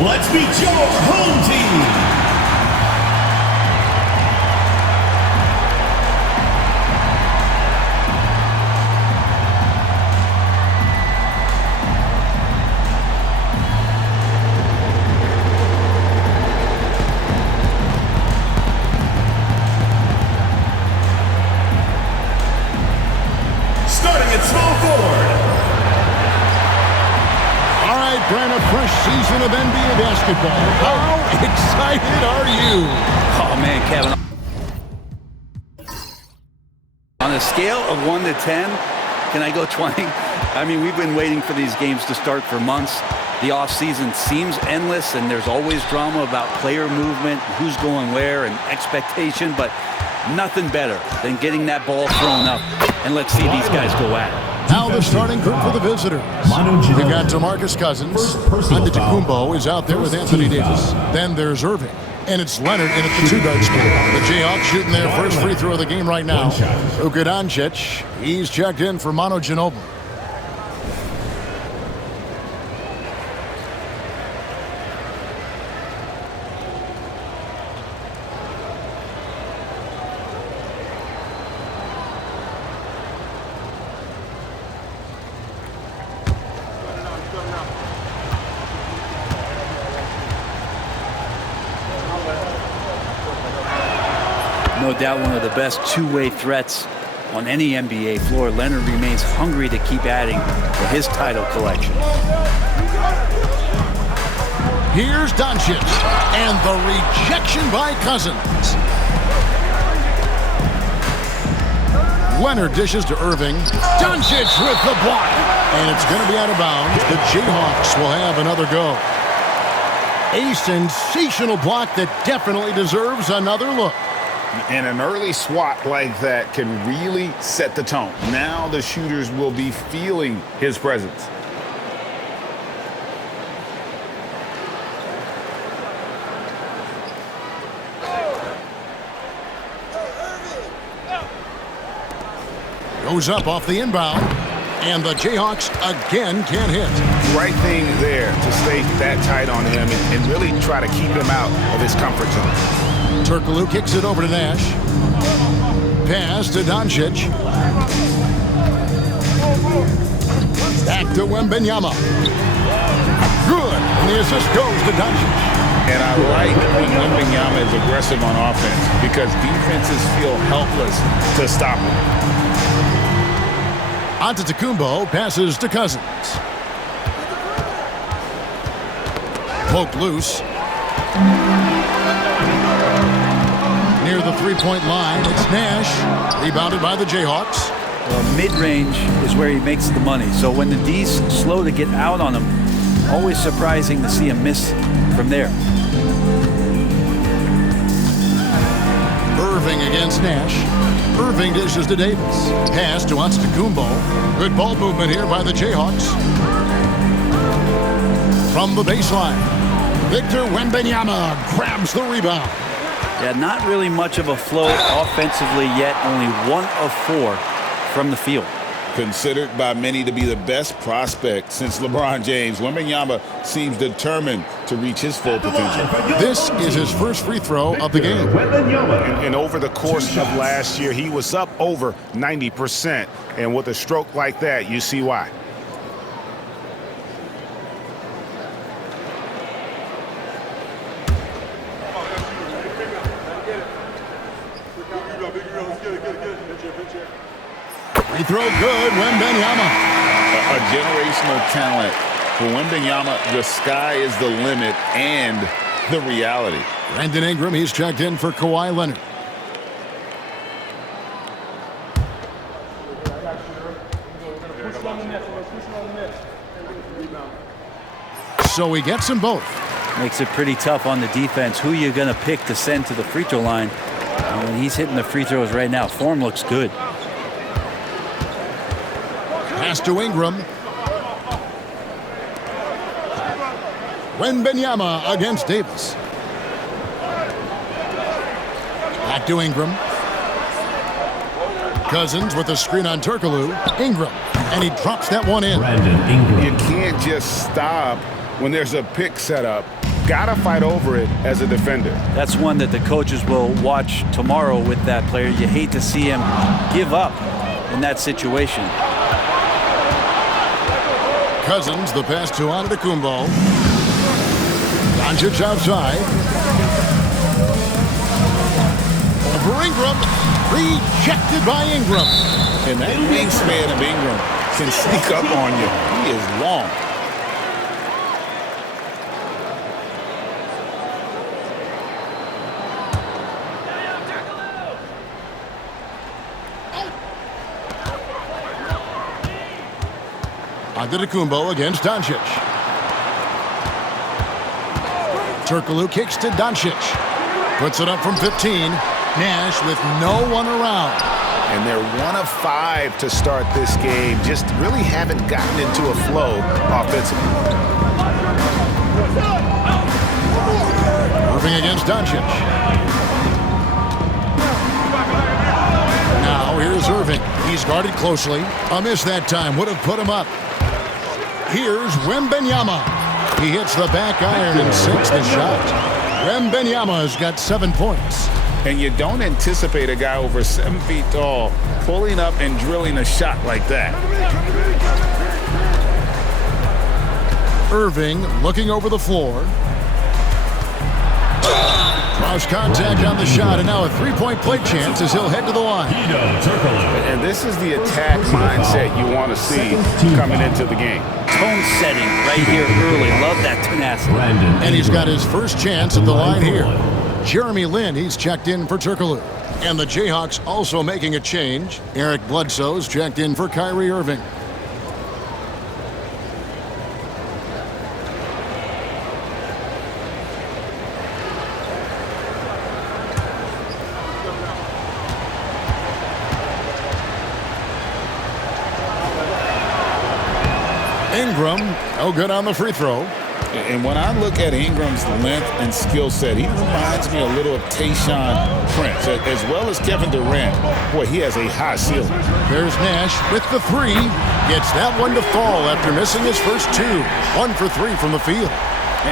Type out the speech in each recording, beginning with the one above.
Let's meet your home team. Starting at small forward. All right, Brent, a fresh season of NBA basketball. How excited are you? Oh, man, Kevin. On a scale of 1 to 10, can I go 20? I mean, we've been waiting for these games to start for months. The offseason seems endless, and there's always drama about player movement, who's going where, and expectation, but nothing better than getting that ball thrown up. And let's see these guys go at it. Now the starting group for the visitors. We got DeMarcus Cousins. Antetokounmpo is out there with Anthony Davis. Then there's Irving. And it's Leonard in at the two-guard spot. The Jayhawks shooting their first free throw of the game right now. Luka Doncic, he's checked in for Manu Ginobili. No doubt one of the best two-way threats on any NBA floor. Leonard remains hungry to keep adding to his title collection. Here's Doncic, and the rejection by Cousins. Leonard dishes to Irving. Doncic with the block, and it's going to be out of bounds. The Jayhawks will have another go. A sensational block that definitely deserves another look. And an early swat like that can really set the tone. Now the shooters will be feeling his presence. Goes up off the inbound, and the Jayhawks again can't hit. Right thing there to stay that tight on him and really try to keep him out of his comfort zone. Turkoglu kicks it over to Nash. Pass to Doncic. Back to Wembanyama. Good. And the assist goes to Doncic. And I like when Wembanyama is aggressive on offense because defenses feel helpless to stop him. Antetokounmpo passes to Cousins. Poked loose. Near the three-point line, it's Nash. Rebounded by the Jayhawks. Well, mid-range is where he makes the money. So when the D's slow to get out on him, always surprising to see him miss from there. Irving against Nash. Irving dishes to Davis. Pass to Antetokounmpo. Good ball movement here by the Jayhawks. From the baseline, Victor Wembanyama grabs the rebound. Yeah, not really much of a flow offensively yet. Only 1 of 4 from the field. Considered by many to be the best prospect since LeBron James, Wembanyama seems determined to reach his full potential. This is his first free throw of the game. And over the course of last year, he was up over 90%. And with a stroke like that, you see why. Free throw good, Wembanyama. A generational talent. For Wembanyama, the sky is the limit and the reality. Brandon Ingram, he's checked in for Kawhi Leonard. So he gets them both. Makes it pretty tough on the defense. Who you going to pick to send to the free throw line? And when he's hitting the free throws right now, form looks good. Pass to Ingram. Wembanyama against Davis. Back to Ingram. Cousins with a screen on Turkoglu. Ingram. And he drops that one in. You can't just stop when there's a pick set up got to fight over it as a defender. That's one that the coaches will watch tomorrow with that player. You hate to see him give up in that situation. Cousins, the pass to Antetokounmpo. Doncic outside. Over Ingram. Rejected by Ingram. And that wingspan of Ingram can sneak up on you. He is long. Antetokounmpo against Doncic. Turkoglu kicks to Doncic. Puts it up from 15. Nash with no one around. And they're 1 of 5 to start this game. Just really haven't gotten into a flow offensively. Irving against Doncic. Now here's Irving. He's guarded closely. A miss that time would have put him up. Here's Wembanyama. He hits the back iron and sinks the shot. Wembanyama's got 7 points. And you don't anticipate a guy over 7 feet tall pulling up and drilling a shot like that. Irving looking over the floor. Cross contact on the shot, and now a three-point play chance as he'll head to the line. And this is the attack mindset you want to see coming into the game. Tone setting right here early. Love that tenacity. And he's got his first chance at the line here. Jeremy Lin, he's checked in for Turkoglu. And the Jayhawks also making a change. Eric Bledsoe's checked in for Kyrie Irving. Ingram, no good on the free throw. And when I look at Ingram's length and skill set, he reminds me a little of Tayshaun Prince, as well as Kevin Durant. Boy, he has a high ceiling. There's Nash with the three. Gets that one to fall after missing his first 2. 1 for 3 from the field.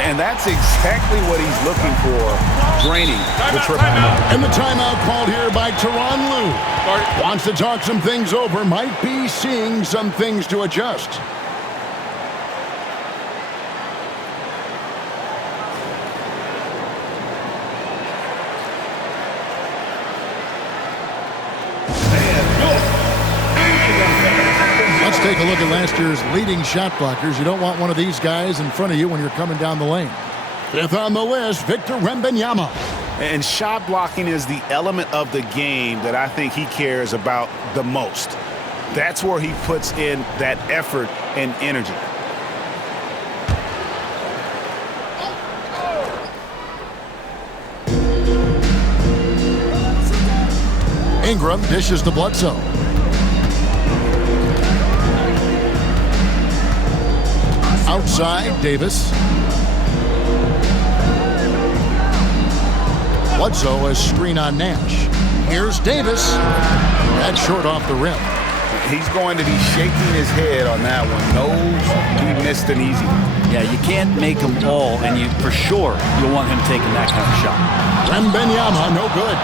And that's exactly what he's looking for, draining the triple. And the timeout called here by Tyronn Lue. Wants to talk some things over. Might be seeing some things to adjust. Let's take a look at last year's leading shot blockers. You don't want one of these guys in front of you when you're coming down the lane. 5th on the list, Victor Wembanyama. And shot blocking is the element of the game that I think he cares about the most. That's where he puts in that effort and energy. Ingram dishes to Bledsoe. Outside, Davis. Bledsoe has screen on Nash. Here's Davis. That's short off the rim. He's going to be shaking his head on that one. Knows he missed an easy one. Yeah, you can't make them all, and for sure you'll want him taking that kind of shot. Wembanyama, no good.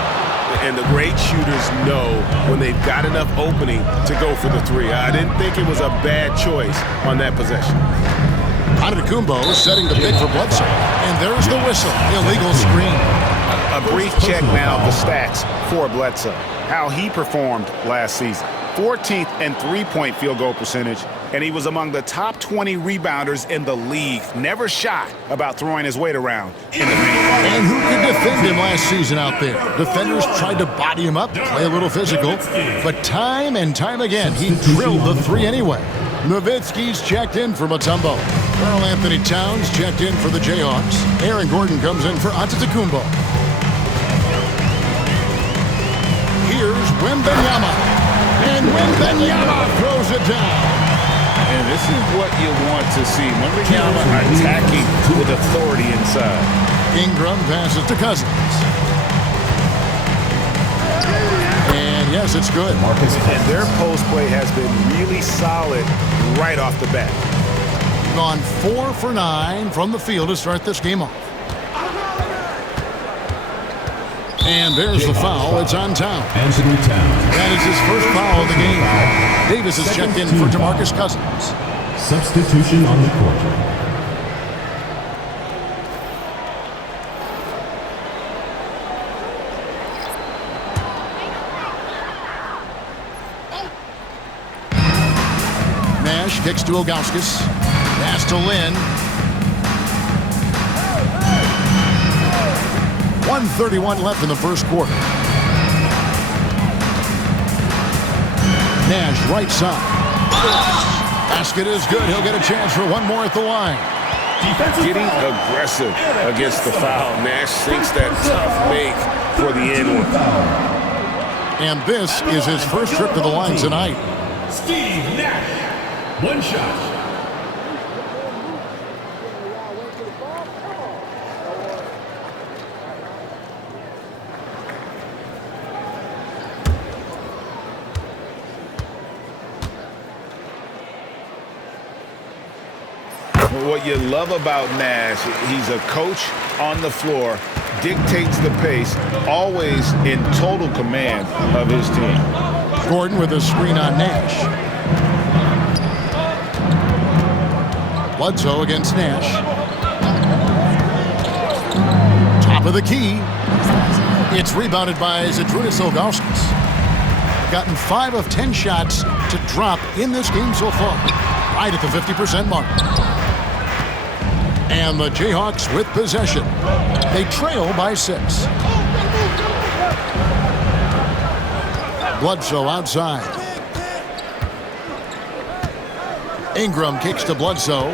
And the great shooters know when they've got enough opening to go for the 3. I didn't think it was a bad choice on that possession. Antetokounmpo setting the pick for Bledsoe. And there's the whistle. Illegal screen. A brief check now of the stats for Bledsoe. How he performed last season. 14th and three-point field goal percentage. And he was among the top 20 rebounders in the league. Never shy about throwing his weight around in the paint. And who could defend him last season out there? Defenders tried to body him up, play a little physical. But time and time again, he drilled the 3 anyway. Nowitzki's checked in for Mutombo. Karl Anthony Towns checked in for the Jayhawks. Aaron Gordon comes in for Antetokounmpo. Here's Wembanyama. And Wembanyama throws it down. And this is what you want to see. Wembanyama attacking with authority inside. Ingram passes to Cousins. And yes, it's good. And their post play has been really solid right off the bat. Gone 4 for 9 from the field to start this game off. And there's the foul. It's on Towns. Anthony Towns. That is his first foul of the game. Davis is checked in for DeMarcus Cousins. Substitution on the court. Nash kicks to Ilgauskas. Pass to Lynn. 1:31 left in the first quarter. Nash right side. Basket is good. He'll get a chance for one more at the line. Getting aggressive against the foul. Nash sinks that tough make for the end one. And this is his first trip to the line tonight. Steve Nash. One shot. What you love about Nash, he's a coach on the floor, dictates the pace, always in total command of his team. Gordon with a screen on Nash. Bledsoe against Nash. Top of the key. It's rebounded by Zydrunas Ilgauskas. Gotten 5 of 10 shots to drop in this game so far. Right at the 50% mark. And the Jayhawks with possession. They trail by 6. Bledsoe outside. Ingram kicks to Bledsoe.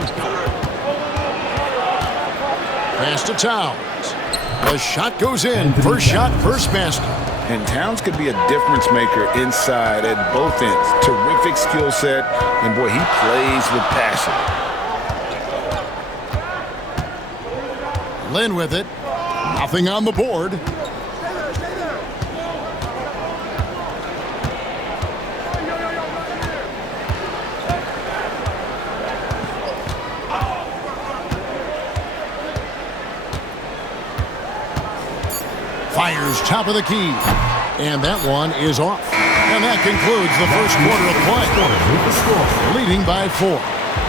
Pass to Towns. The shot goes in. First shot, first basket. And Towns could be a difference maker inside at both ends. Terrific skill set, and boy, he plays with passion. Lynn with it. Nothing on the board. Fires top of the key. And that one is off. And that concludes the first quarter of play. Leading by 4.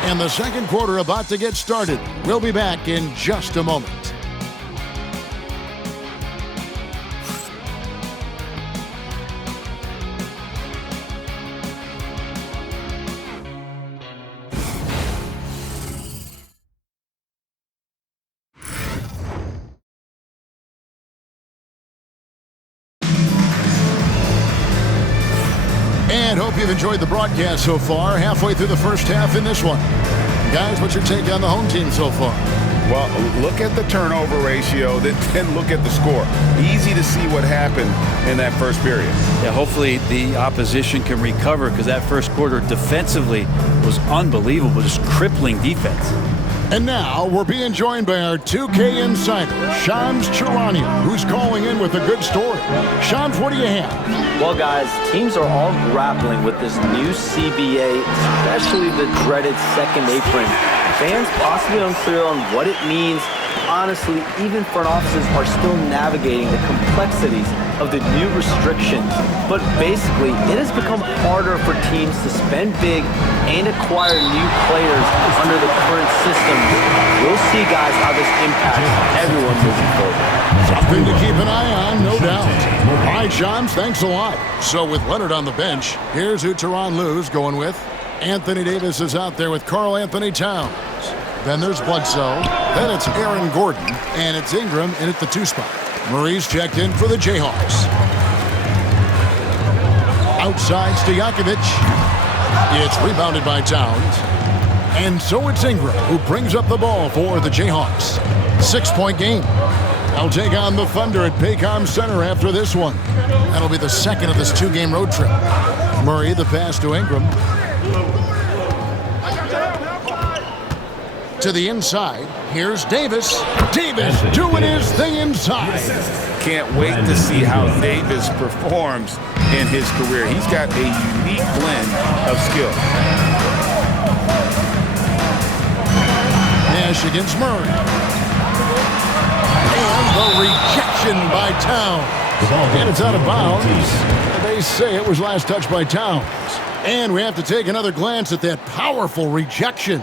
And the second quarter about to get started. We'll be back in just a moment. And hope you've enjoyed the broadcast so far. Halfway through the first half in this one. Guys, what's your take on the home team so far? Well, look at the turnover ratio, then look at the score. Easy to see what happened in that first period. Yeah, hopefully the opposition can recover because that first quarter defensively was unbelievable, just crippling defense. And now we're being joined by our 2K insider, Shams Charania, who's calling in with a good story. Shams, what do you have? Well, guys, teams are all grappling with this new CBA, especially the dreaded second apron. Fans possibly unclear on what it means. Honestly, even front offices are still navigating the complexities of the new restrictions. But basically, it has become harder for teams to spend big and acquire new players under the current system. We'll see, guys, how this impacts everyone moving forward. Something to keep an eye on, no doubt. All right, Shams, thanks a lot. So with Leonard on the bench, here's who Tyronn Lue's going with. Anthony Davis is out there with Karl Anthony Towns. Then there's Bledsoe. Then it's Aaron Gordon. And it's Ingram in at the 2 spot. Murray's checked in for the Jayhawks. Outside Stojakovic. It's rebounded by Towns. And so it's Ingram who brings up the ball for the Jayhawks. 6-point game. They'll take on the Thunder at Paycom Center after this one. That'll be the second of this 2-game road trip. Murray, the pass to Ingram. To the inside. Here's Davis. Davis doing his thing inside. Can't wait to see how Davis performs in his career. He's got a unique blend of skill. Nash against Murray. And the rejection by Towns. The ball And it's out of bounds. 17. They say it was last touched by Towns. And we have to take another glance at that powerful rejection.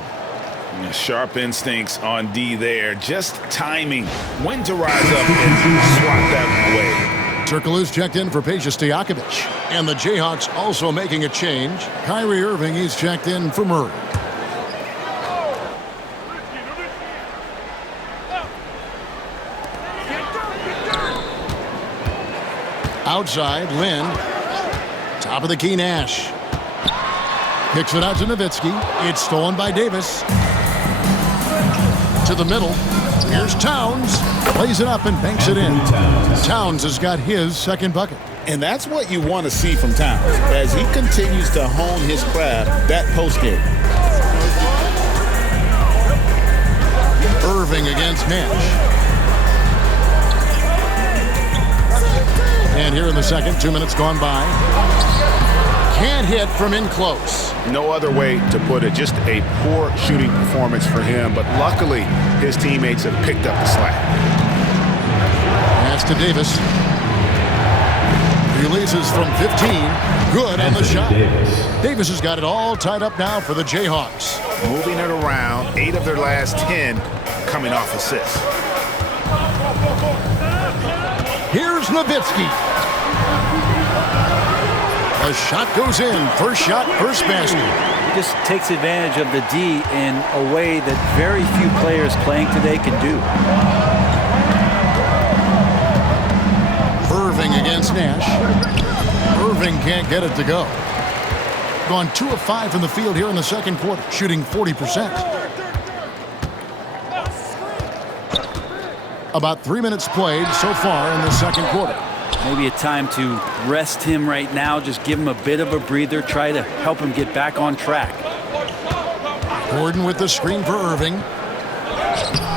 Sharp instincts on D there. Just timing. When to rise up and swat that away. Turkoglu's checked in for Peja Stojakovic. And the Jayhawks also making a change. Kyrie Irving, he's checked in for Murray. Outside, Lynn. Top of the key, Nash. Kicks it out to Nowitzki. It's stolen by Davis. To the middle. Here's Towns. Plays it up and banks it in. Towns has got his second bucket. And that's what you want to see from Towns as he continues to hone his craft that post game. Irving against Nash. And here in the second, 2 minutes gone by. Can't hit from in close. No other way to put it. Just a poor shooting performance for him. But luckily, his teammates have picked up the slack. Pass to Davis. Releases from 15. Good on the shot. Davis has got it all tied up now for the Jayhawks. Moving it around. 8 of their last 10 coming off assists. Here's Nowitzki. A shot goes in. First shot, first basket. He just takes advantage of the D in a way that very few players playing today can do. Irving against Nash. Irving can't get it to go. Gone 2 of 5 from the field here in the second quarter, shooting 40%. About 3 minutes played so far in the second quarter. Maybe a time to rest him right now, just give him a bit of a breather, try to help him get back on track. Gordon with the screen for Irving.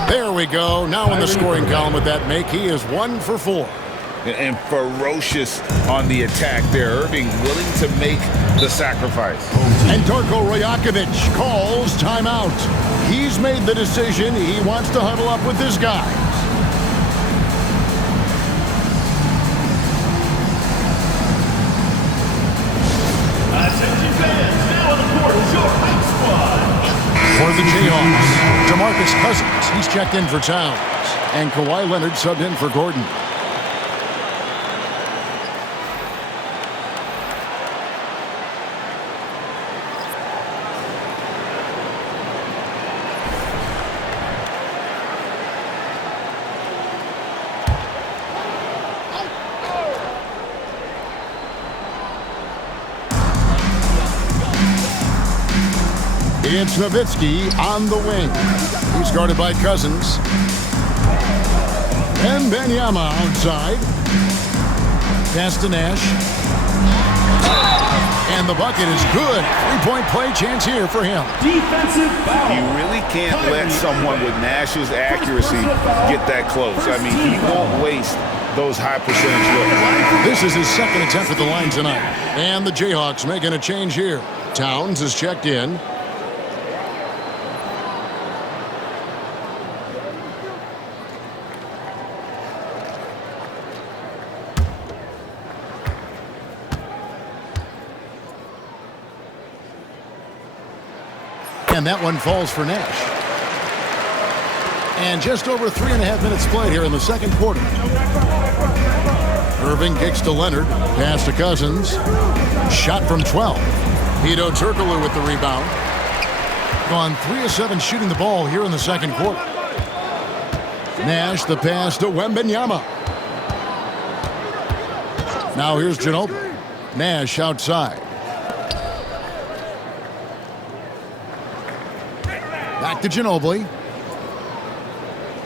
There we go. Now in the scoring column with that make, he is 1 for 4. And ferocious on the attack there. Irving willing to make the sacrifice. And Darko Rajakovic calls timeout. He's made the decision. He wants to huddle up with this guy. For the Jayhawks, DeMarcus Cousins, he's checked in for Towns. And Kawhi Leonard subbed in for Gordon. It's Nowitzki on the wing. He's guarded by Cousins. And Benyama outside. Pass to Nash. And the bucket is good. 3-point play chance here for him. Defensive foul. You really can't let someone with Nash's accuracy get that close. I mean, he won't waste those high percentage looks. This is his second attempt at the line tonight. And the Jayhawks making a change here. Towns is checked in. And that one falls for Nash. And just over 3.5 minutes played here in the second quarter. Irving kicks to Leonard. Pass to Cousins. Shot from 12. Hedo Turkoglu with the rebound. Gone 3 of 7 shooting the ball here in the second quarter. Nash the pass to Wembanyama. Now here's Ginobili. Nash outside. Back to Ginobili.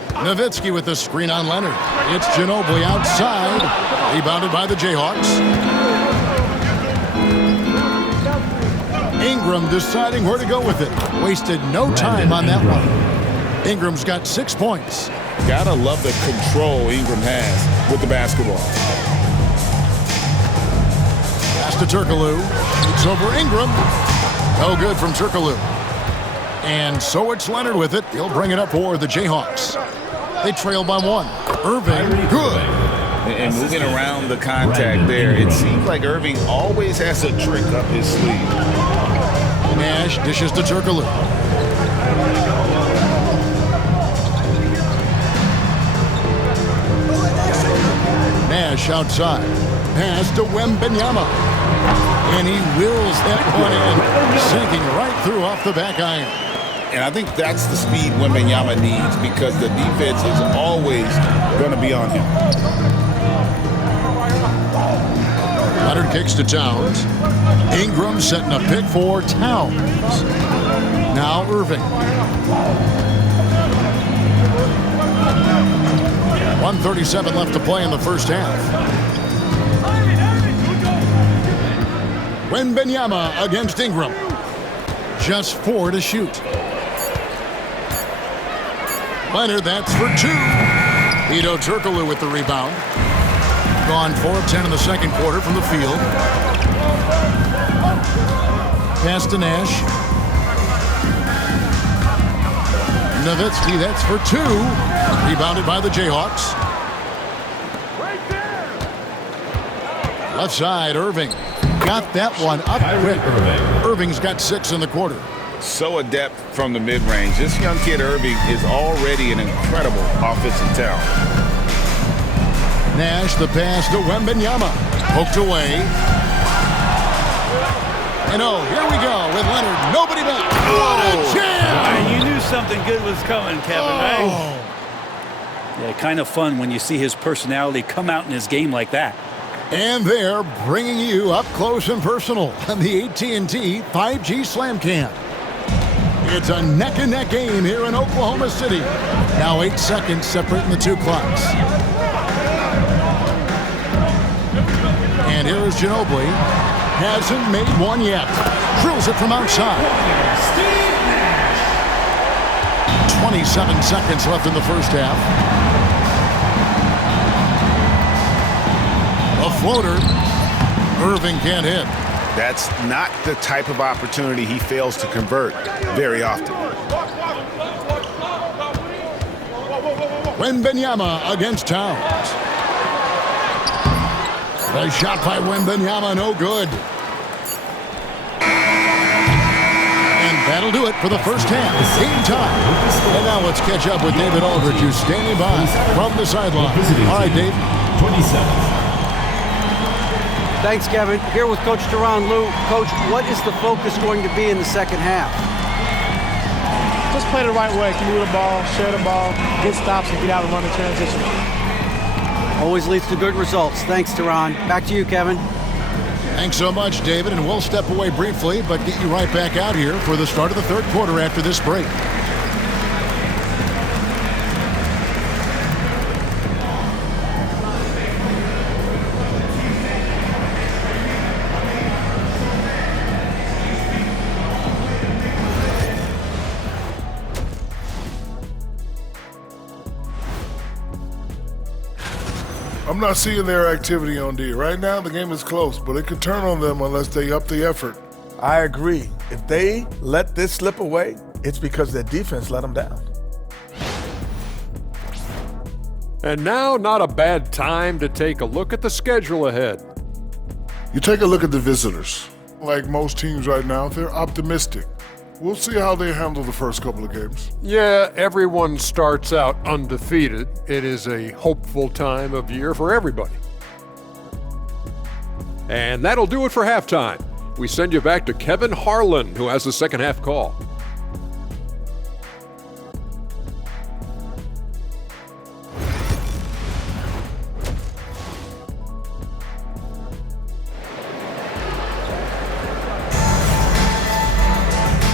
Nowitzki with the screen on Leonard. It's Ginobili outside. Rebounded by the Jayhawks. Ingram deciding where to go with it. Wasted no time on that one. Ingram's got 6 points. Gotta love the control Ingram has with the basketball. Pass to Turkoglu. It's over Ingram. No good from Turkoglu. And so it's Leonard with it. He'll bring it up for the Jayhawks. They trail by 1. Irving, good. and moving around the contact there. It seems like Irving always has a trick up his sleeve. Nash dishes to Turkoglu. Nash outside. Pass to Wembanyama. And he wills that one in, sinking right through off the back iron. And I think that's the speed Wembanyama needs because the defense is always going to be on him. Leonard kicks to Towns. Ingram setting a pick for Towns. Now Irving. 1:37 left to play in the first half. Wembanyama against Ingram. Just 4 to shoot. Leonard, that's for 2. Hedo Turkoglu with the rebound. Gone 4 of 10 in the second quarter from the field. Pass to Nash. Nowitzki, that's for 2. Rebounded by the Jayhawks. Left side, Irving. Got that one up quick. Irving's got 6 in the quarter. So adept from the mid-range. This young kid, Irving, is already an incredible offensive talent. Nash, the pass to Wembanyama. Poked away. And here we go with Leonard. Nobody back. What a jam! You knew something good was coming, Kevin, right? Yeah, kind of fun when you see his personality come out in his game like that. And they're bringing you up close and personal on the AT&T 5G Slam Cam. It's a neck-and-neck game here in Oklahoma City. Now 8 seconds separating the 2 clocks. And here is Ginobili. Hasn't made one yet. Drills it from outside. 27 seconds left in the first half. A floater. Irving can't hit. That's not the type of opportunity he fails to convert very often. Wembanyama against Towns. The shot by Wembanyama, no good. And that'll do it for the first half. Game time. And now let's catch up with David Aldridge, who's standing by from the sideline. All right, Dave. 27. Thanks, Kevin. Here with Coach Teron Lou. Coach, what is the focus going to be in the second half? Just play the right way. Can move the ball, share the ball, get stops, and get out and run the transition. Always leads to good results. Thanks, Teron. Back to you, Kevin. Thanks so much, David. And we'll step away briefly, but get you right back out here for the start of the third quarter after this break. I'm not seeing their activity on D. Right now, the game is close, but it could turn on them unless they up the effort. I agree. If they let this slip away, it's because their defense let them down. And now, not a bad time to take a look at the schedule ahead. You take a look at the visitors. Like most teams right now, they're optimistic. We'll see how they handle the first couple of games. Yeah, everyone starts out undefeated. It is a hopeful time of year for everybody. And that'll do it for halftime. We send you back to Kevin Harlan, who has the second half call.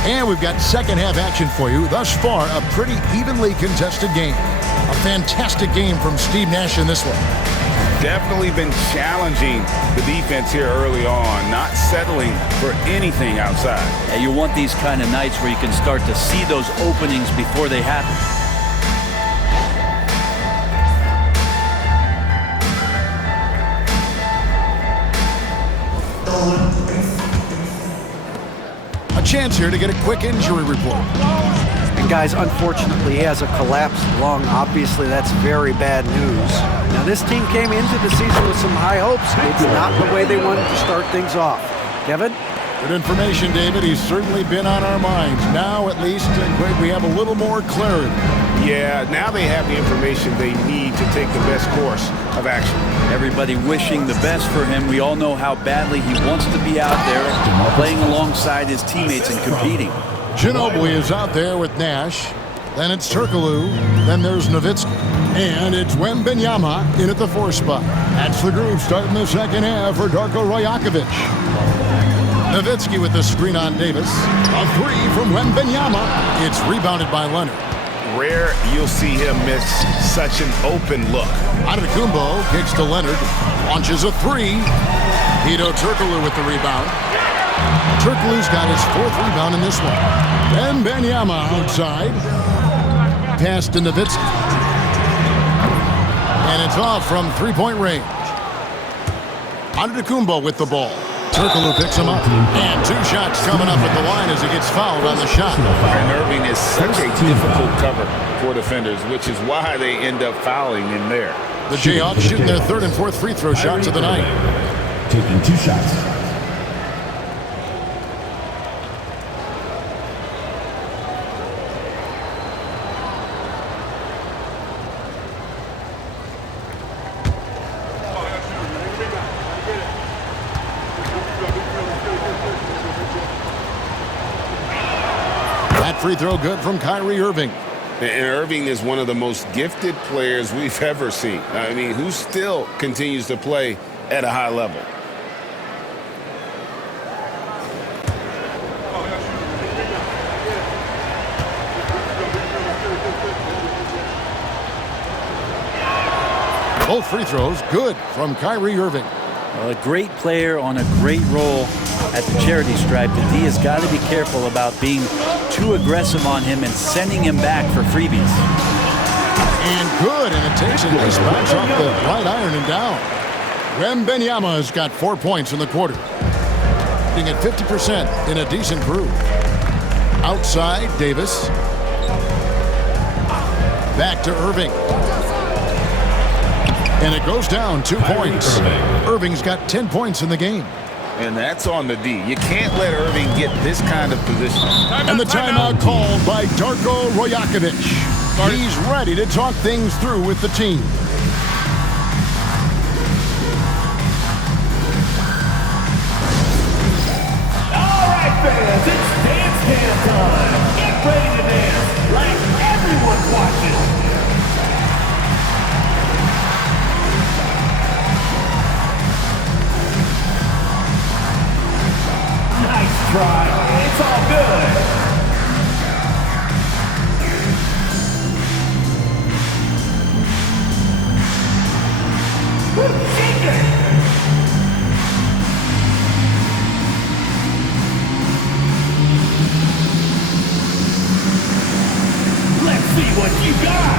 And we've got second half action for you. Thus far, a pretty evenly contested game. A fantastic game from Steve Nash in this one. Definitely been challenging the defense here early on, not settling for anything outside. Yeah, you want these kind of nights where you can start to see those openings before they happen. A chance here to get a quick injury report. And guys, unfortunately, he has a collapsed lung. Obviously, that's very bad news. Now, this team came into the season with some high hopes. It's not the way they wanted to start things off. Kevin? Good information, David. He's certainly been on our minds. Now, at least, we have a little more clarity. Yeah, now they have the information they need to take the best course of action. Everybody wishing the best for him. We all know how badly he wants to be out there playing alongside his teammates and competing. Ginobili is out there with Nash. Then it's Turkoglu. Then there's Nowitzki. And it's Wembanyama in at the 4 spot. That's the group starting the second half for Darko Rajakovic. Nowitzki with the screen on Davis. A 3 from Wembanyama. It's rebounded by Leonard. Rare you'll see him miss such an open look. Antetokounmpo kicks to Leonard. Launches a 3. Hedo Turkoglu with the rebound. Turkoglu's got his 4th rebound in this one. Wembanyama outside. Pass to Nowitzki. And it's off from 3-point range. Antetokounmpo with the ball. Turkoglu picks him up. And 2 shots coming up at the line as he gets fouled on the shot. And Irving is such a difficult cover for defenders, which is why they end up fouling in there. The Jayhawks shooting their 3rd and 4th free throw shots of the night. Taking 2 shots. Free throw good from Kyrie Irving. And Irving is one of the most gifted players we've ever seen. I mean, who still continues to play at a high level. Both free throws good from Kyrie Irving. Well, a great player on a great role at the charity stripe. The D has got to be careful about being too aggressive on him and sending him back for freebies. And good, and it takes a nice bounce off the right iron and down. Wembanyama has got 4 points in the quarter. Being at 50% in a decent groove. Outside, Davis. Back to Irving. And it goes down 2 points. Irving's got 10 points in the game. And that's on the D. You can't let Irving get this kind of position. And the timeout called by Darko Rajakovic. He's ready to talk things through with the team. All right, fans, it's dance time. Get ready to dance like everyone's watching. Nice try. It's all good. Let's see what you got.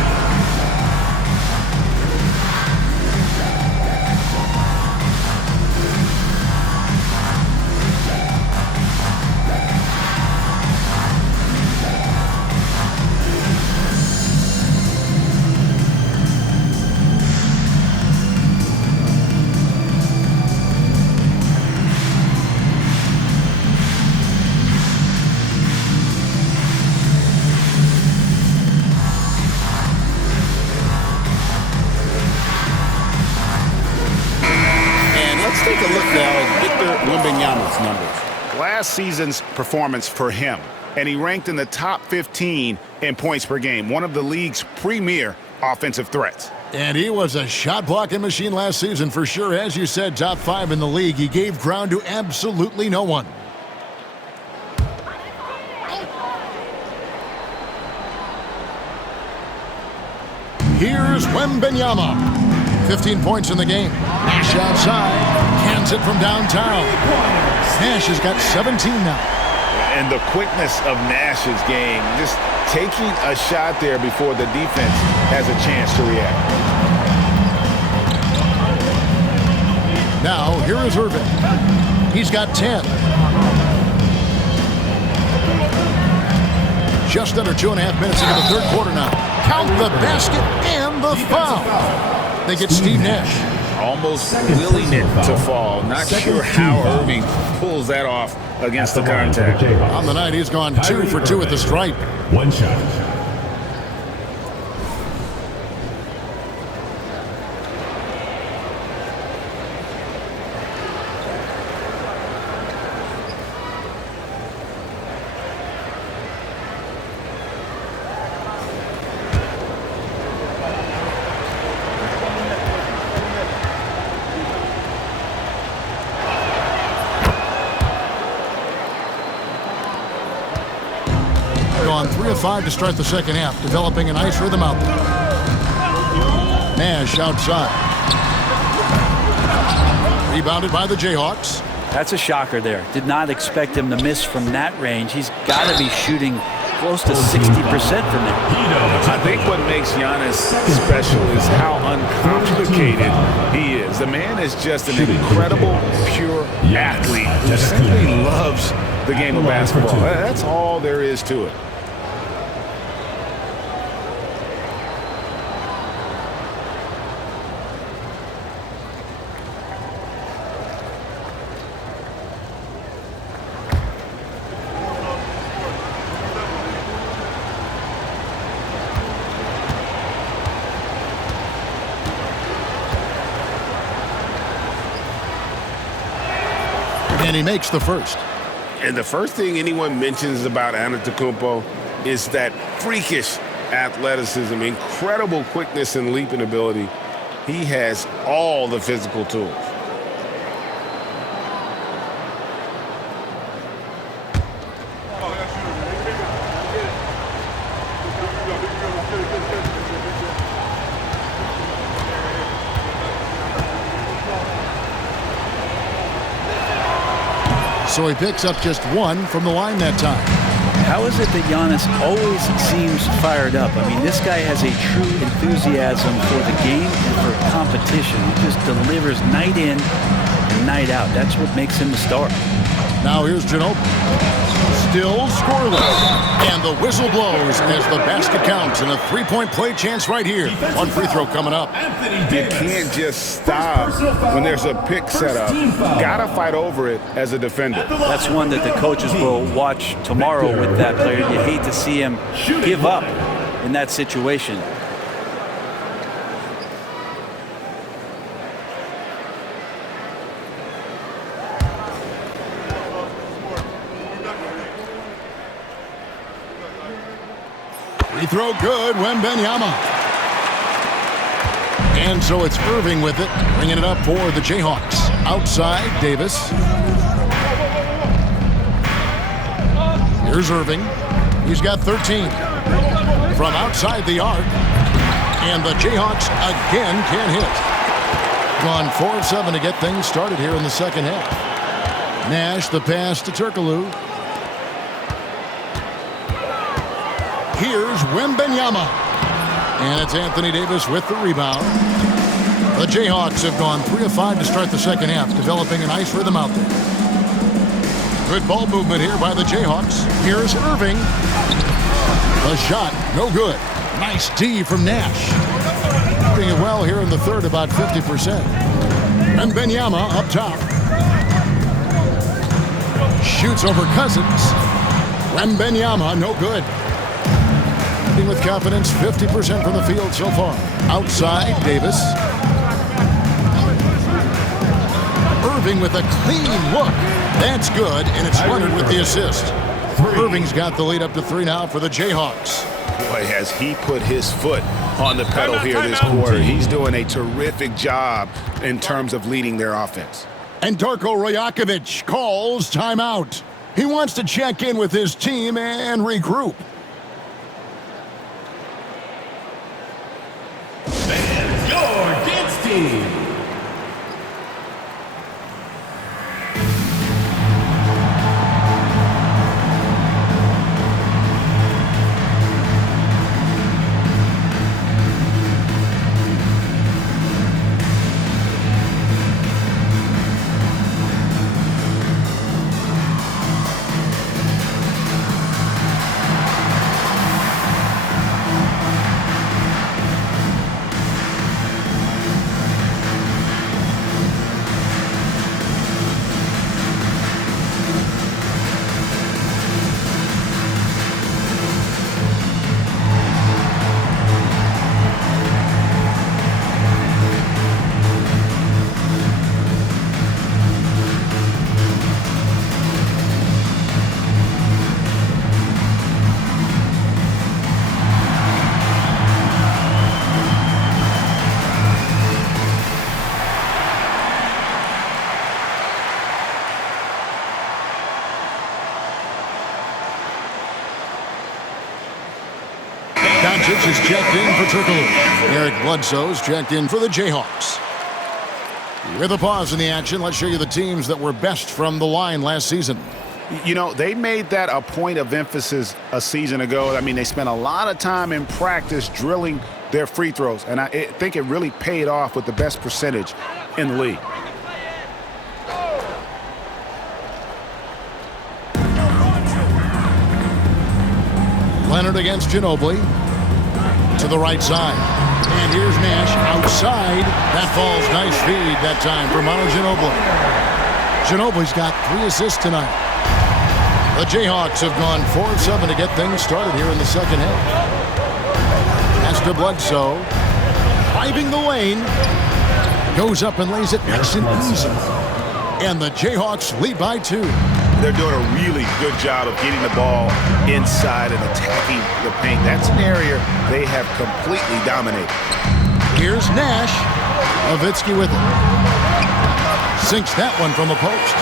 Last season's performance for him, and he ranked in the top 15 in points per game, one of the league's premier offensive threats. And he was a shot-blocking machine last season for sure. As you said, top 5 in the league. He gave ground to absolutely no one. Here's Wembanyama. 15 points in the game. Nash outside. Cans it from downtown. Nash has got 17 now. And the quickness of Nash's game, just taking a shot there before the defense has a chance to react. Now, here is Irving. He's got 10. Just under 2.5 minutes into the third quarter now. Count the basket and the foul. They get Steve Nash. Almost willing it to fall. Not sure how Irving pulls that off against the contact. On the night, he's gone 2 for 2 at the stripe. One shot. Gone 3 of 5 to start the second half, developing a nice rhythm out there. Nash outside. Rebounded by the Jayhawks. That's a shocker there. Did not expect him to miss from that range. He's got to be shooting close to 60% from there. I think what makes Giannis special is how uncomplicated he is. The man is just an incredible, pure athlete who simply loves the game of basketball. That's all there is to it. And he makes the first. And the first thing anyone mentions about Antetokounmpo is that freakish athleticism, incredible quickness and leaping ability. He has all the physical tools. So he picks up just 1 from the line that time. How is it that Giannis always seems fired up? I mean, this guy has a true enthusiasm for the game and for competition. He just delivers night in and night out. That's what makes him the star. Now here's Ginobili. Still scoreless. And the whistle blows as the basket counts and a 3-point play chance right here. 1 free throw coming up. You can't just stop when there's a pick set up. Gotta fight over it as a defender. That's one that the coaches will watch tomorrow with that player. You hate to see him give up in that situation. Free throw good, Wembanyama. And so it's Irving with it, bringing it up for the Jayhawks. Outside, Davis. Here's Irving. He's got 13. From outside the arc. And the Jayhawks again can't hit. Gone 4 of 7 to get things started here in the second half. Nash, the pass to Turkoglu. Here's Wembanyama. And it's Anthony Davis with the rebound. The Jayhawks have gone 3 of 5 to start the second half, developing a nice rhythm out there. Good ball movement here by the Jayhawks. Here's Irving. The shot, no good. Nice D from Nash. Doing it well here in the third, about 50%. Wembanyama up top. Shoots over Cousins. Wembanyama, no good. With confidence, 50% from the field so far. Outside, Davis. Irving with a clean look. That's good, and it's Leonard with the assist. Irving's got the lead up to 3 now for the Jayhawks. Boy, has he put his foot on the pedal here this quarter. He's doing a terrific job in terms of leading their offense. And Darko Rajakovic calls timeout. He wants to check in with his team and regroup. Team. Doncic is checked in for Turkoglu. Eric Bledsoe's checked in for the Jayhawks. With a pause in the action, let's show you the teams that were best from the line last season. You know, they made that a point of emphasis a season ago. I mean, they spent a lot of time in practice drilling their free throws, and I think it really paid off with the best percentage in the league. Leonard against Ginobili. To the right side. And here's Nash outside. That falls. Nice feed that time for Manu Ginobili. Ginobili's got 3 assists tonight. The Jayhawks have gone 4 of 7 to get things started here in the second half. Pass to Bledsoe. Driving the lane. Goes up and lays it nice and easy. And the Jayhawks lead by 2. They're doing a really good job of getting the ball inside and attacking the paint. That's an area they have completely dominated. Here's Nash. Nowitzki with it. Sinks that one from the post.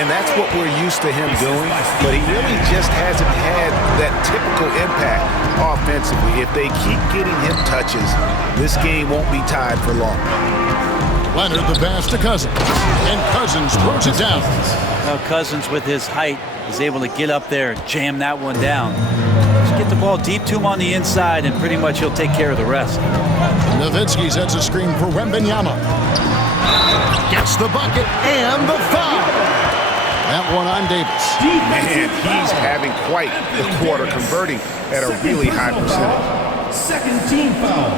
And that's what we're used to him doing, but he really just hasn't had that typical impact offensively. If they keep getting him touches, this game won't be tied for long. Leonard the pass to Cousins. And Cousins throws it down. Now Cousins with his height is able to get up there and jam that one down. Just get the ball deep to him on the inside and pretty much he'll take care of the rest. Nowitzki sets a screen for Wembanyama. Gets the bucket and the foul. That one on Davis. Man, he's having quite the quarter, converting at a really high percentage. Second team foul.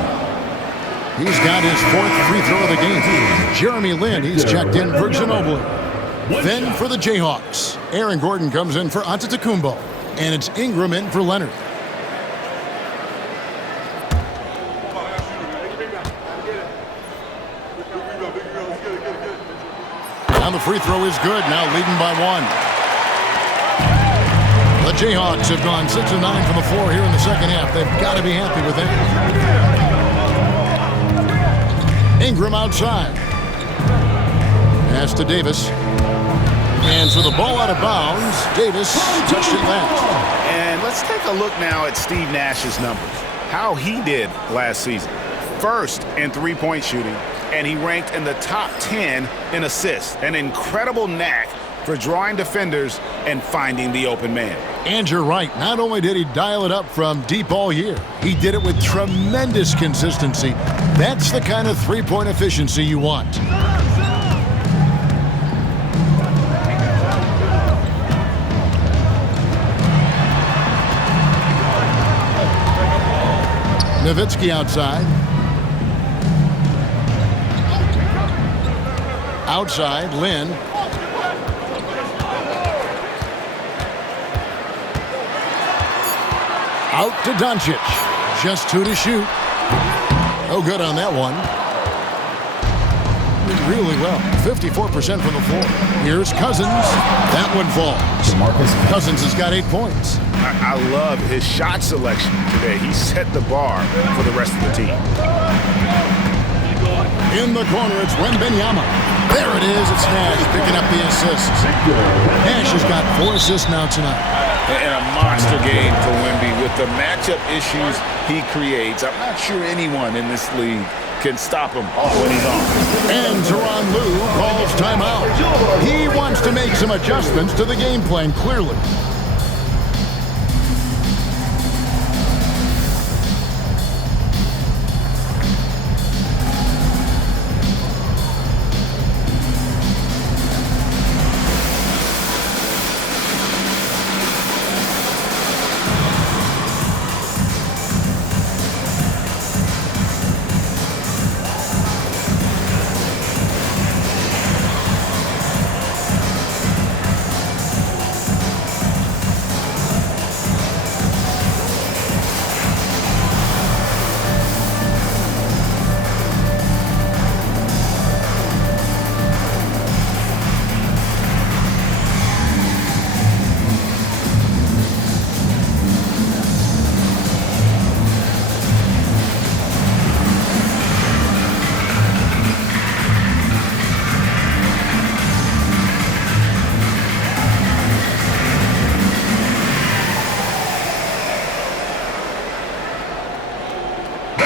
He's got his 4th free throw of the game. Jeremy Lin, he's checked in for Ginobili. Then for the Jayhawks, Aaron Gordon comes in for Antetokounmpo. And it's Ingram in for Leonard. And the free throw is good, now leading by 1. The Jayhawks have gone 6 of 9 from the floor here in the second half. They've got to be happy with that. Ingram outside. Pass to Davis. And for the ball out of bounds, Davis touched it last. And let's take a look now at Steve Nash's numbers. How he did last season. First in three-point shooting, and he ranked in the top 10 in assists. An incredible knack for drawing defenders and finding the open man. And you're right. Not only did he dial it up from deep all year, he did it with tremendous consistency. That's the kind of three-point efficiency you want. Nowitzki outside. Outside, Lin. Out to Doncic. Just 2 to shoot. No good on that one. Did really well. 54% from the floor. Here's Cousins. That one falls. Cousins has got 8 points. I love his shot selection today. He set the bar for the rest of the team. In the corner, it's Wembanyama. There it is. It's Nash picking up the assists. Nash has got 4 assists now tonight. And a monster game for Wemby with the matchup issues he creates. I'm not sure anyone in this league can stop him when he's on. And Tyronn Lue calls timeout. He wants to make some adjustments to the game plan, clearly.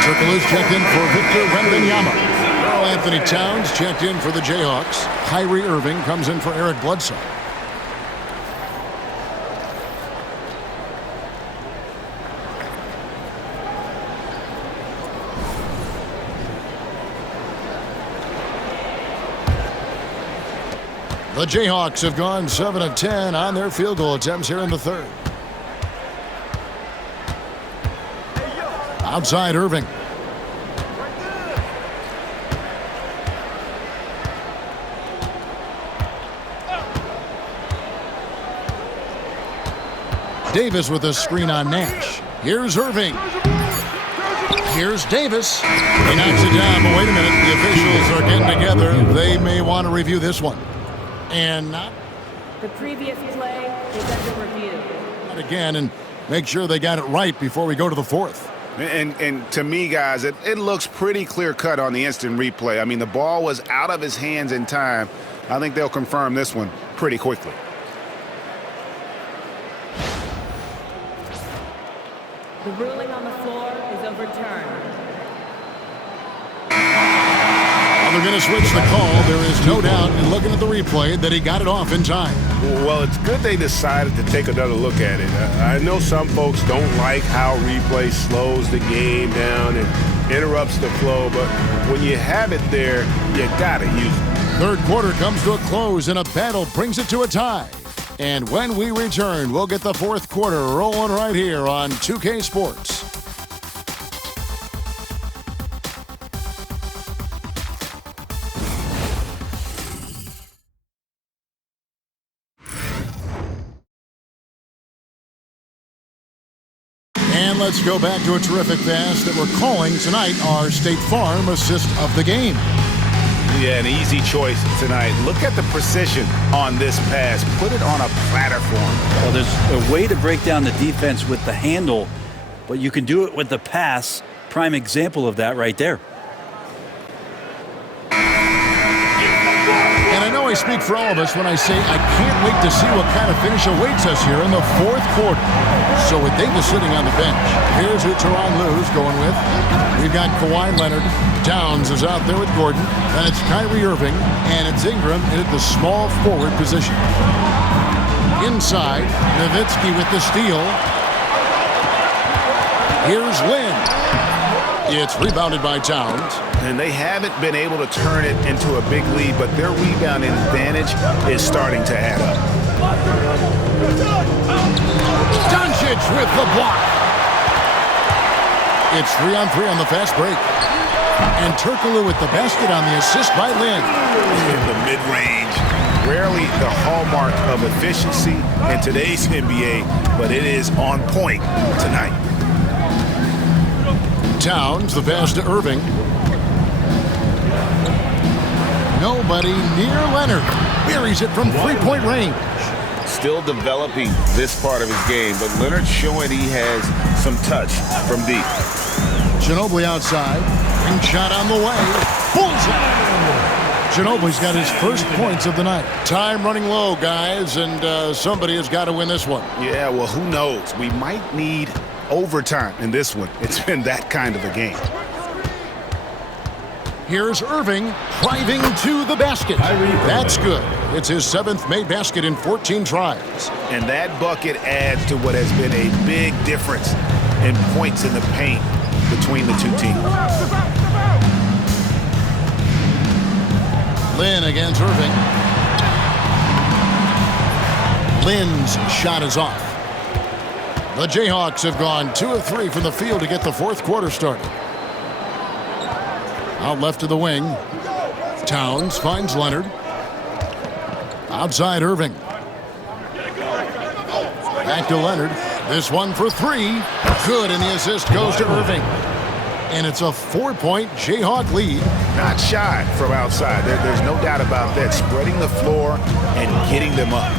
Turkoglu's checked in for Victor Wembanyama. Karl Anthony Towns checked in for the Jayhawks. Kyrie Irving comes in for Eric Bledsoe. The Jayhawks have gone 7 of 10 on their field goal attempts here in the third. Outside Irving. Davis with a screen on Nash. Here's Irving. Here's Davis. He knocks it down, but wait a minute. The officials are getting together. They may want to review this one. And not the previous play is under review. Again, and make sure they got it right before we go to the fourth. And to me, guys, it looks pretty clear-cut on the instant replay. I mean, the ball was out of his hands in time. I think they'll confirm this one pretty quickly. The ruling on the floor is overturned. They're going to switch the call. There is no doubt in looking at the replay that he got it off in time. Well, it's good they decided to take another look at it. I know some folks don't like how replay slows the game down and interrupts the flow, but when you have it there, you got to use it. Third quarter comes to a close, and a battle brings it to a tie. And when we return, we'll get the fourth quarter rolling right here on 2K Sports. And let's go back to a terrific pass that we're calling tonight our State Farm assist of the game. Yeah, an easy choice tonight. Look at the precision on this pass. Put it on a platform. Well, there's a way to break down the defense with the handle, but you can do it with the pass. Prime example of that right there. And I know I speak for all of us when I say I can't wait to see what kind of finish awaits us here in the fourth quarter. So with Davis sitting on the bench, here's who Tyronn Lue's going with. We've got Kawhi Leonard. Towns is out there with Gordon. Then it's Kyrie Irving, and it's Ingram in at the small forward position. Inside, Nowitzki with the steal. Here's Lynn. It's rebounded by Towns. And they haven't been able to turn it into a big lead, but their rebounding advantage is starting to add up. Doncic with the block. It's 3-on-3 on the fast break. And Turkoglu with the basket on the assist by Lynn. In the mid-range, rarely the hallmark of efficiency in today's NBA, but it is on point tonight. Towns, the pass to Irving. Nobody near Leonard. Buries it from three-point range. Still developing this part of his game, but Leonard's showing he has some touch from deep. Ginobili outside. Ring shot on the way. Bullseye! Ginobili's got his first points of the night. Time running low, guys, and somebody has got to win this one. Yeah, well, who knows? We might need overtime in this one. It's been that kind of a game. Here's Irving driving to the basket. That's good. It's his 7th made basket in 14 tries. And that bucket adds to what has been a big difference in points in the paint between the two teams. Lynn against Irving. Lynn's shot is off. The Jayhawks have gone 2 of 3 from the field to get the fourth quarter started. Out left to the wing. Towns finds Leonard. Outside Irving. Back to Leonard. This one for 3. Good, and the assist goes to Irving. And it's a 4-point Jayhawk lead. Not shy from outside. There's no doubt about that. Spreading the floor and getting them up.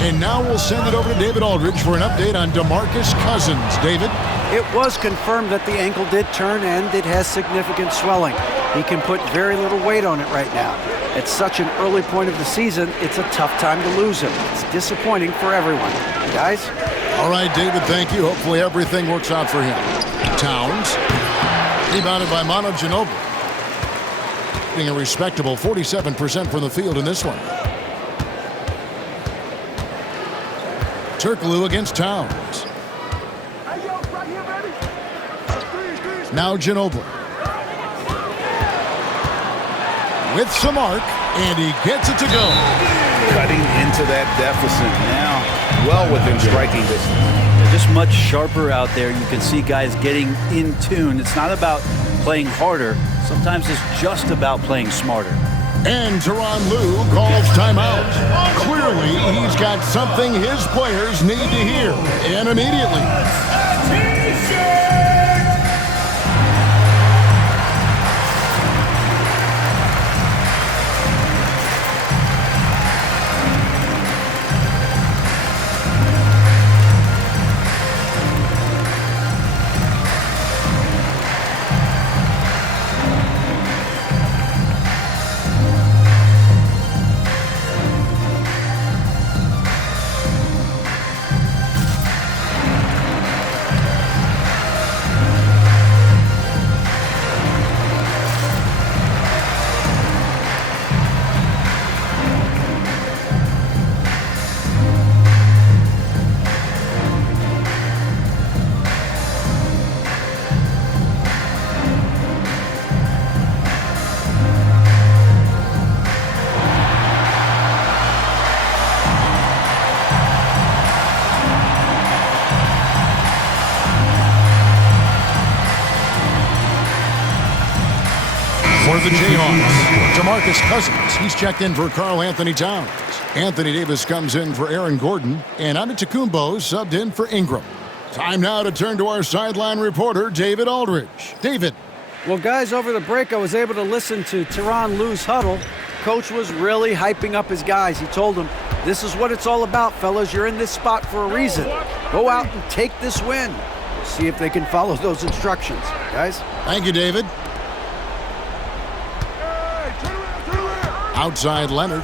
And now we'll send it over to David Aldridge for an update on DeMarcus Cousins. David? It was confirmed that the ankle did turn and it has significant swelling. He can put very little weight on it right now. At such an early point of the season, it's a tough time to lose him. It's disappointing for everyone. Guys? All right, David, thank you. Hopefully everything works out for him. Towns. Rebounded by Manu Ginobili. Getting a respectable 47% from the field in this one. Turkoglu against Towns. Now Ginobili. With some arc, and he gets it to go. Cutting into that deficit now, well within striking distance. They're just much sharper out there. You can see guys getting in tune. It's not about playing harder. Sometimes it's just about playing smarter. And Tyronn Lue calls timeout. Clearly, he's got something his players need to hear, and immediately. For the Jayhawks, DeMarcus Cousins. He's checked in for Karl Anthony Towns. Anthony Davis comes in for Aaron Gordon. And Antetokounmpo subbed in for Ingram. Time now to turn to our sideline reporter, David Aldridge. David. Well, guys, over the break, I was able to listen to Tyronn Lue's huddle. Coach was really hyping up his guys. He told them, this is what it's all about, fellas. You're in this spot for a reason. Go out and take this win. We'll see if they can follow those instructions. Guys? Thank you, David. Outside Leonard.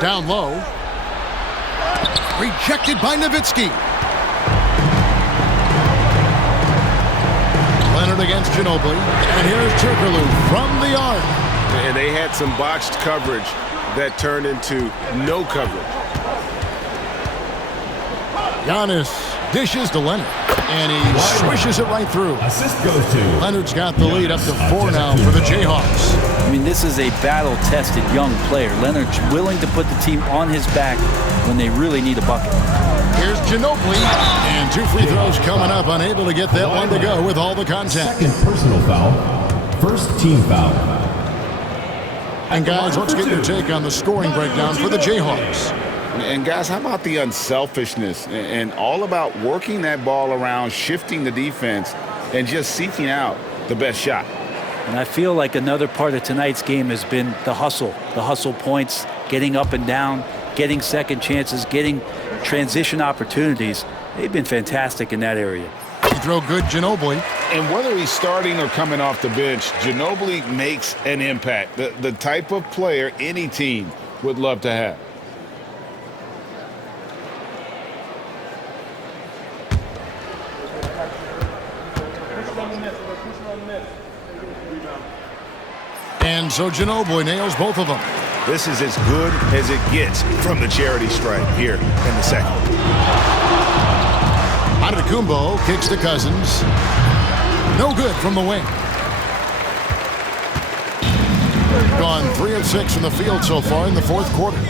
Down low. Rejected by Nowitzki. Leonard against Ginobili. And here's Turkoglu from the arc. And they had some botched coverage that turned into no coverage. Giannis dishes to Leonard. And he swishes it right through. Assist goes to Leonard's got the lead up to 4 now for the Jayhawks. I mean, this is a battle-tested young player. Leonard's willing to put the team on his back when they really need a bucket. Here's Ginobili. And 2 free throws coming up. Unable to get that one to go with all the contact. second personal foul. First team foul. And guys, let's get your take on the scoring breakdown for the Jayhawks. And guys, how about the unselfishness and all about working that ball around, shifting the defense, and just seeking out the best shot. And I feel like another part of tonight's game has been the hustle points, getting up and down, getting second chances, getting transition opportunities. They've been fantastic in that area. You throw good Ginobili. And whether he's starting or coming off the bench, Ginobili makes an impact. The type of player any team would love to have. And so Ginobili nails both of them. This is as good as it gets from the charity stripe here in the second. Antetokounmpo kicks to Cousins. No good from the wing. Gone 3 of 6 from the field so far in the fourth quarter.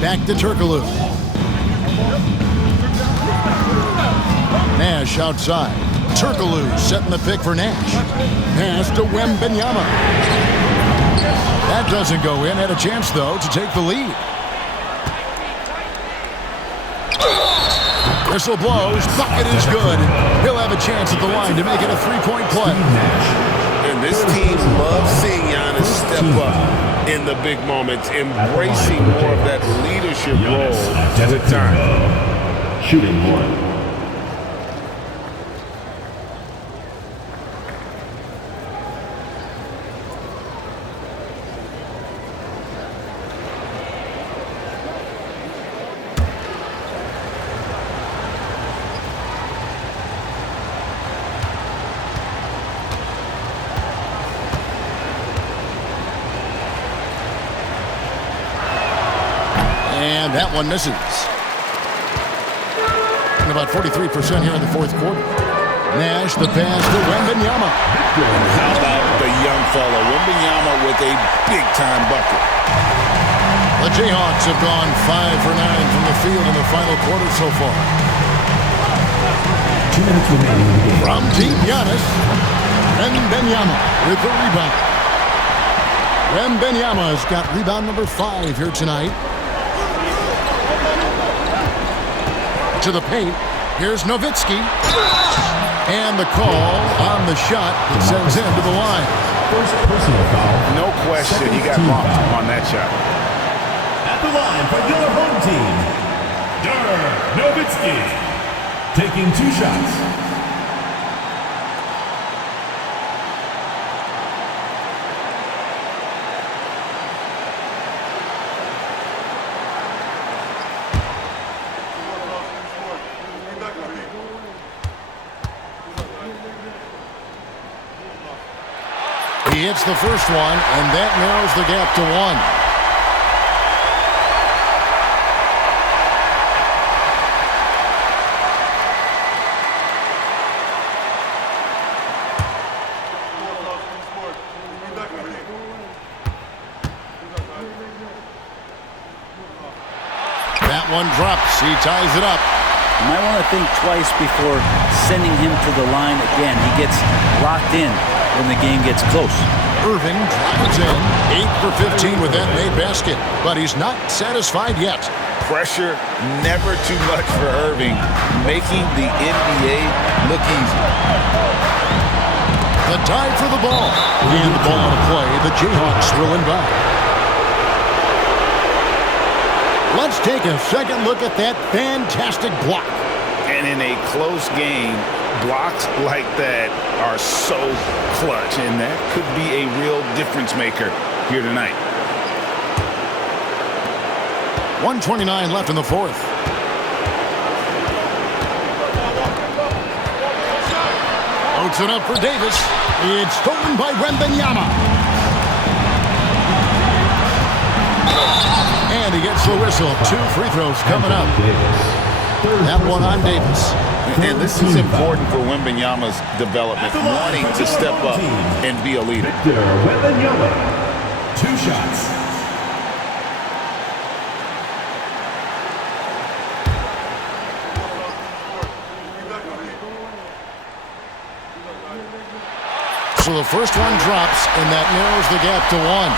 Back to Turkoglu. Nash outside. Turkoglu setting the pick for Nash. Pass to Wembanyama. That doesn't go in. Had a chance, though, to take the lead. Whistle blows. Bucket is good. He'll have a chance at the line to make it a 3-point play. And this team loves seeing Giannis step up in the big moments, embracing more of that leadership role with time. Shooting one. And that one misses. And about 43% here in the fourth quarter. Nash, the pass to Wembanyama. How about the young fella, Wembanyama, with a big-time bucket. The Jayhawks have gone 5 for 9 from the field in the final quarter so far. 2 minutes remaining in the game. From deep, Giannis. Wembanyama with the rebound. Wembanyama has got rebound number 5 here tonight. To the paint. Here's Nowitzki. And the call on the shot that sends him to the line. First personal foul. No question, he got bumped on that shot. At the line for your home team, Dirk Nowitzki, taking 2 shots. He hits the first one, and that narrows the gap to 1. That one drops. He ties it up. You might want to think twice before sending him to the line again. He gets locked in when the game gets close. Irving drives in. 8 for 15 with that made basket. But he's not satisfied yet. Pressure never too much for Irving, making the NBA look easy. The dive for the ball. And the ball on a play. The Jayhawks rolling back. Let's take a second look at that fantastic block. And in a close game, blocks like that are so clutch, and that could be a real difference maker here tonight. 1:29 left in the fourth. Floats it up for Davis. It's stolen by Wembanyama. And he gets the whistle. 2 free throws coming up. That one on Davis. And this is important for Wembanyama's development, wanting to step up and be a leader. Wembanyama, 2 shots. So the first one drops, and that narrows the gap to 1.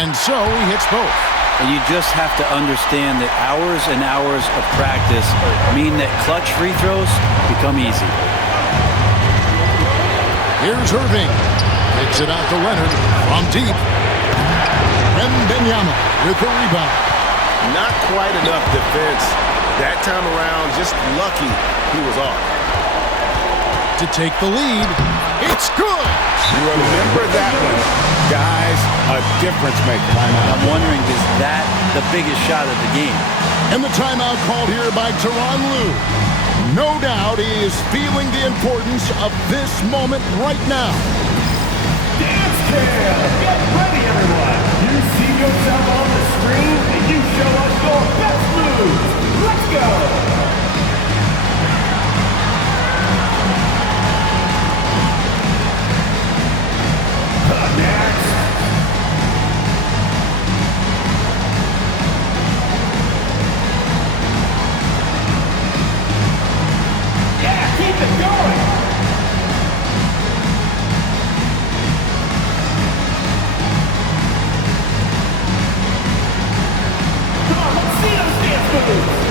And so he hits both. And you just have to understand that hours and hours of practice mean that clutch free throws become easy. Here's Irving. Kicks it out to Leonard from deep. Wembanyama with the rebound. Not quite enough defense. That time around, just lucky he was off. To take the lead. It's good. Remember that one. Guys, a difference maker. I'm wondering, is that the biggest shot of the game? And the timeout called here by Tyronn Lue. No doubt he is feeling the importance of this moment right now. Dance Cam! Get ready, everyone! You see yourself on the screen, and you show us your best moves. Let's go! Next. Yeah, keep it going. Come on, let's see those dance moves.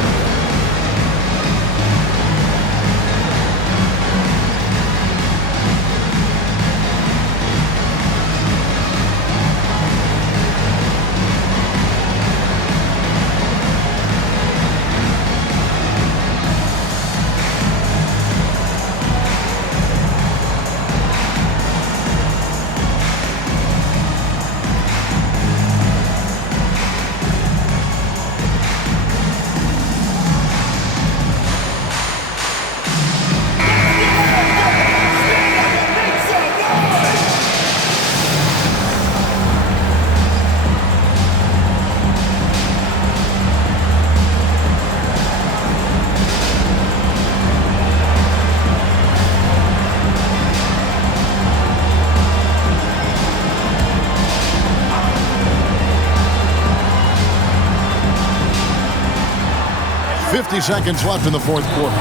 50 seconds left in the fourth quarter.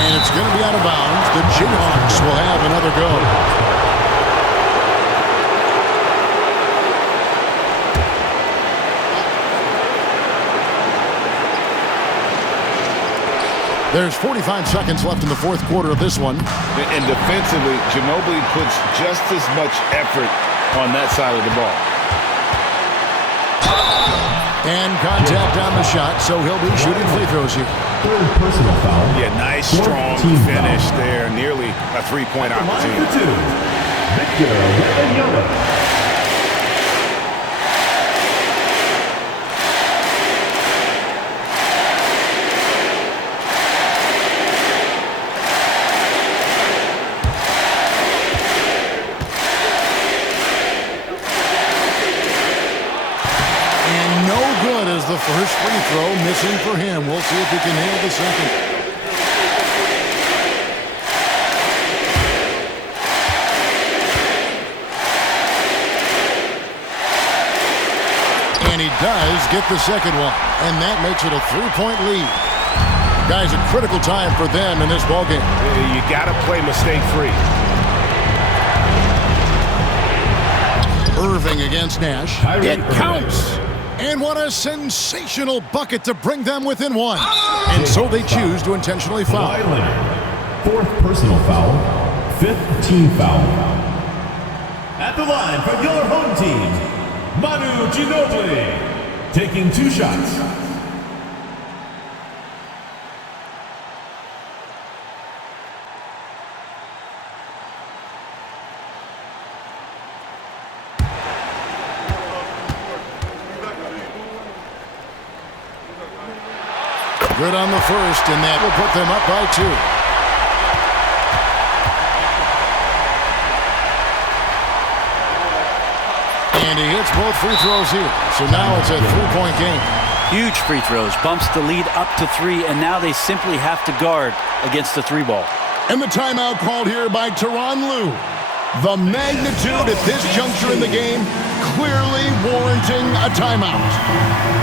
And it's going to be out of bounds. The Jayhawks will have another go. There's 45 seconds left in the fourth quarter of this one. And defensively, Ginobili puts just as much effort on that side of the ball. And contact on the shot, so he'll be shooting free throws here. Third personal foul. Yeah, nice, strong finish there. Nearly a three-point opportunity. Line for two. Victor Wembanyama. The first free throw missing for him. We'll see if he can nail the second. And he does get the second one. And that makes it a three-point lead. Guys, a critical time for them in this ballgame. You got to play mistake-free. Irving against Nash. It counts. And what a sensational bucket to bring them within one. And so they choose to intentionally foul. Fourth personal foul. Fifth team foul. At the line for your home team, Manu Ginobili, taking 2 shots. Good on the first, and that will put them up by 2. And he hits both free throws here. So now it's a 3-point game. Huge free throws. Bumps the lead up to 3, and now they simply have to guard against the 3-ball. And the timeout called here by Tyronn Lue. The magnitude at this juncture in the game clearly warranting a timeout.